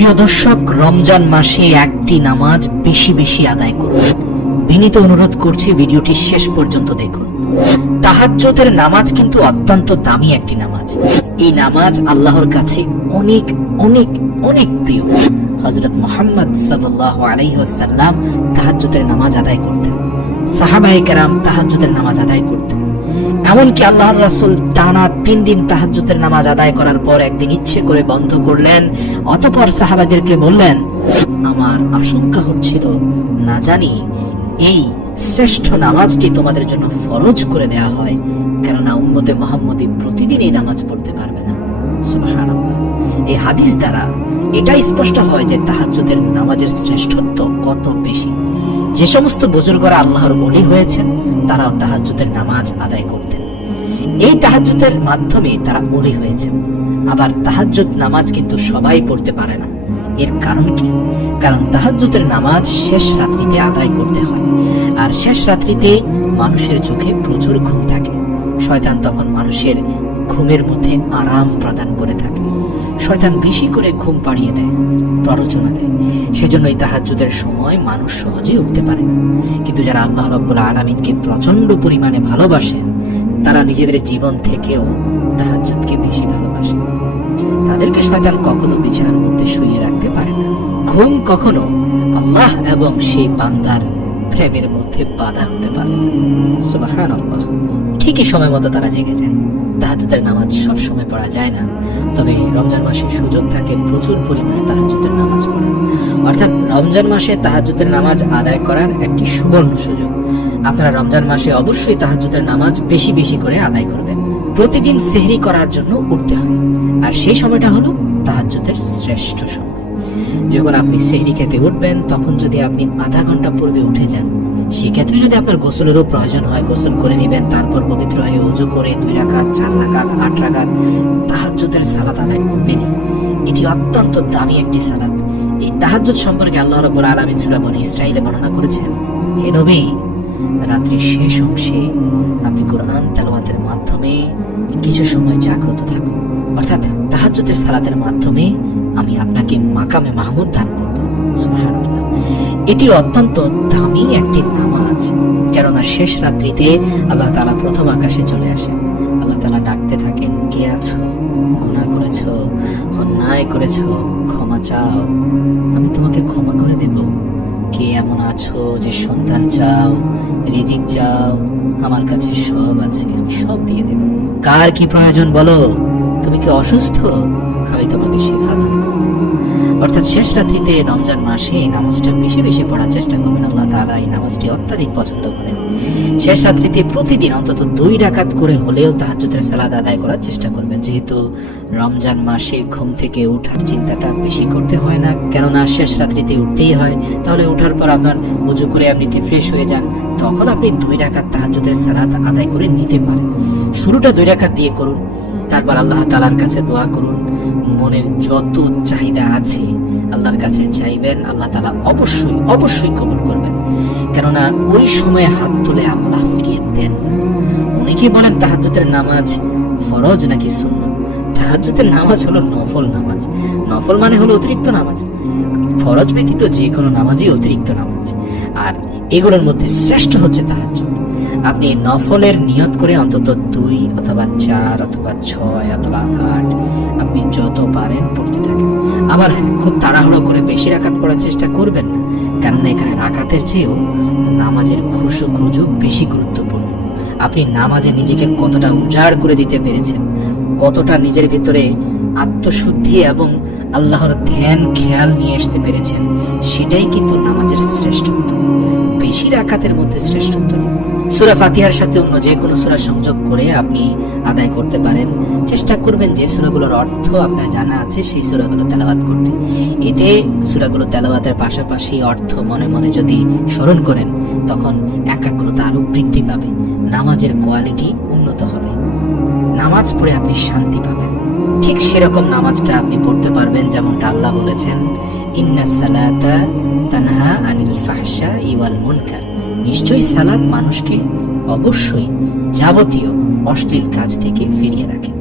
প্রিয় দর্শক, রমজান মাসে একটি নামাজ বেশি বেশি আদায় করুন। বিনীত অনুরোধ করছি ভিডিওটি শেষ পর্যন্ত দেখুন। তাহাজ্জুদের নামাজ কিন্তু অত্যন্ত দামি একটি নামাজ। এই নামাজ আল্লাহর কাছে অনেক অনেক অনেক প্রিয়। হযরত মুহাম্মদ সাল্লাল্লাহু আলাইহি ওয়াসাল্লাম তাহাজ্জুদের নামাজ আদায় করতেন। সাহাবায়ে কেরাম তাহাজ্জুদের নামাজ আদায় করতেন। এমনকি আল্লাহর রাসূল টানা তিন দিন তাহাজ্জুদের নামাজ আদায় করার পর একদিন ইচ্ছে করে বন্ধ করলেন। অতঃপর সাহাবাদেরকে বললেন, আমার আশঙ্কা হচ্ছিল, না জানি এই শ্রেষ্ঠ নামাজটি তোমাদের জন্য ফরজ করে দেয়া হয়, কেননা উম্মতে মোহাম্মদী প্রতিদিন এই নামাজ পড়তে পারবে না। এই হাদিস দ্বারা এটাই স্পষ্ট হয় যে তাহাজ্জুদের নামাজের শ্রেষ্ঠত্ব কত বেশি। যে সমস্ত বুজুর্গরা আল্লাহর ওলি হয়েছেন, তারাও তাহাজ্জুদের নামাজ আদায় করতেন। এই তাহাজ্জুদের মাধ্যমে তারা ওলি হয়েছেন। আবার তাহাজ্জুদ নামাজ কিন্তু সবাই পড়তে পারে না। এর কারণ কি? কারণ তাহাজ্জুদের নামাজ শেষ রাত্রিতে আদায় করতে হয়। আর শেষ রাত্রিতে মানুষের চোখে প্রচুর ঘুম থাকে। শয়তান তখন মানুষের ঘুমের মধ্যে আরাম প্রদান করে থাকে। শয়তান বেশি করে ঘুম পাড়িয়ে দেয়, প্ররোচনা দেয়। সেজন্য এই তাহাজ্জুদের সময় মানুষ সহজেই উঠতে পারে কিন্তু যারা আল্লাহ রব্বুল আলমিনকে প্রচণ্ড পরিমাণে ভালোবাসেন, তারা নিজেদের জীবন থেকেও তাহাজ্জুদকে বেশি ভালোবাসেন তাদেরকে শয়তান কখনো বিছানার মধ্যে শুয়ে রাখতে পারে না। ঘুম কখনো আল্লাহ এবং সেই বান্দার প্রেমের মধ্যে বাধা হতে পারে। না সুবহানাল্লাহ। ঠিকই সময় মতো তারা জেগে যায় তাহাজুদের নামাজ সব সময় পড়া যায় না। তবে রমজান মাসে সুযোগ থাকে প্রচুর পরিমাণে তাহাজুদের নামাজ পড়ার। অর্থাৎ রমজান মাসে তাহাজুদের নামাজ আদায় করার একটি সুবর্ণ সুযোগ। আপনারা রমজান মাসে অবশ্যই তাহাজুদের নামাজ বেশি বেশি করে আদায় করবেন। প্রতিদিন সেহরি করার জন্য উঠতে হয়। আর সেই সময়টা হলো তাহাজুদের শ্রেষ্ঠ সময়। যখন আপনি সেহরি খেতে উঠবেন, তখন যদি আপনি আধা ঘণ্টা পূর্বে উঠে যান, সেক্ষেত্রে যদি আপনার গোসলেরও প্রয়োজন হয়, গোসল করে নেবেন, তারপর পবিত্র হয়ে উজু করে দুই রাকাত, চার রাকাত, আট রাকাত তাহাজ্জুদের সালাত আদায় করবেন। এটি অত্যন্ত দামি একটি সালাত। এই তাহাজ্জুদ সম্পর্কে আল্লাহ রাব্বুল আলামিন সূরা বনী ইসরাঈলে বর্ণনা করেছেন, হে নবী, রাত্রির শেষ অংশে আপনি কোরআন তেলাওয়াতের মাধ্যমে কিছু সময় জাগ্রত থাকুন। অর্থাৎ তাহাজ্জুদের সালাতের মাধ্যমে আমি আপনাকে মাকামে মাহমুদ দান করব। এটি অত্যন্ত দামি একটি নামাজ। কেননা শেষ রাত্রিতে আল্লাহ তাআলা প্রথম আকাশে চলে আসেন। আল্লাহ তাআলা ডাকতে থাকেন, কে আছো? গুনাহ করেছ? অন্যায় করেছ? ক্ষমা চাও? আমি তোমাকে ক্ষমা করে দেব। কে এমন আছো যে সন্তান চাও, রিজিক চাও? আমার কাছে সব আছে, আমি সব দিয়ে দেব। কার কি প্রয়োজন বলো? তুমি কি অসুস্থ? আমি তোমাকে করব অর্থাৎ শেষ রাত্রিতে রমজান মাসে এই নামাজটা বেশি বেশি পড়ার চেষ্টা করবেন। আল্লাহ তাআলা এই নামাজটি অত্যাধিক পছন্দ করেন। শেষ রাত্রিতে প্রতিদিন অন্তত দুই রাকাত করে হলেও তাহাজ্জুদের সালাদ আদায় করার চেষ্টা করবেন। যেহেতু রমজান মাসে ঘুম থেকে ওঠার চিন্তাটা বেশি করতে হয় না, কেননা শেষ রাত্রিতে উঠতেই হয়। তাহলে ওঠার পর আপনার উজু করে আপনি ফ্রেশ হয়ে যান। তখন আপনি দুই রাকাত তাহাজ্জুদের সালাদ আদায় করে নিতে পারেন। শুরুটা দুই রাকাত দিয়ে করুন। তারপর আল্লাহ তালার কাছে দোয়া করুন। মনের যত চাহিদা আছে, আল্লাহর কাছে চাইবেন, আল্লাহ তালা অবশ্যই অবশ্যই কবুল করবেন। কেননা ওই সময়ে হাত তুলে আল্লাহ ফিরিয়ে দেন অনেকে বলেন তাহাজ্জুদের নামাজ ফরজ নাকি শূন্য তাহাজ্জুদের নামাজ হলো নফল নামাজ। নফল মানে হলো অতিরিক্ত নামাজ। ফরজ ব্যতীত যে কোনো নামাজই অতিরিক্ত নামাজ। আর এগুলোর মধ্যে শ্রেষ্ঠ হচ্ছে তাহাজ্জুদ। আপনি নফলের নিয়ত করে অন্তত দুই অথবা চার অথবা ছয় অথবা আট আপনি যত পারেন পড়তে থাকেন। আবার খুব তাড়াহুড়ো করে বেশি রাকাত পড়ার চেষ্টা করবেন না কারণ এখানে রাকাতের চেয়েও নামাজের খুশু খুজু বেশি গুরুত্বপূর্ণ। আপনি নামাজে নিজেকে কতটা উজাড় করে দিতে পেরেছেন, কতটা নিজের ভিতরে আত্মশুদ্ধি এবং আল্লাহর ধ্যান, খেয়াল নিয়ে আসতে পেরেছেন, সেটাই কিন্তু নামাজের শ্রেষ্ঠত্ব। বেশি রাকাতের মধ্যে শ্রেষ্ঠত্ব নেই। সূরা ফাতিহার সাথে অন্য যে কোনো সূরা সংযোগ করে আপনি আদায় করতে পারেন। চেষ্টা করবেন যে সূরাগুলোর অর্থ আপনার জানা আছে, সেই সূরাগুলো তেলাওয়াত করতে। এতে সূরাগুলো তেলাওয়াতের পাশাপাশি অর্থ মনে মনে যদি স্মরণ করেন, তখন একাগ্রতা আরও বৃদ্ধি পাবে। নামাজের কোয়ালিটি উন্নত হবে। নামাজ পড়ে আপনি শান্তি পাবেন। ঠিক সেরকম নামাজটা আপনি পড়তে পারবেন যেমনটা আল্লাহ বলেছেন, ইন্না সালাতা তানহা আনিল ইওয়াল মুনকার। নিশ্চয়ই সালাত মানুষকে অবশ্যই যাবতীয় অশ্লীল কাজ থেকে ফিরিয়ে রাখে।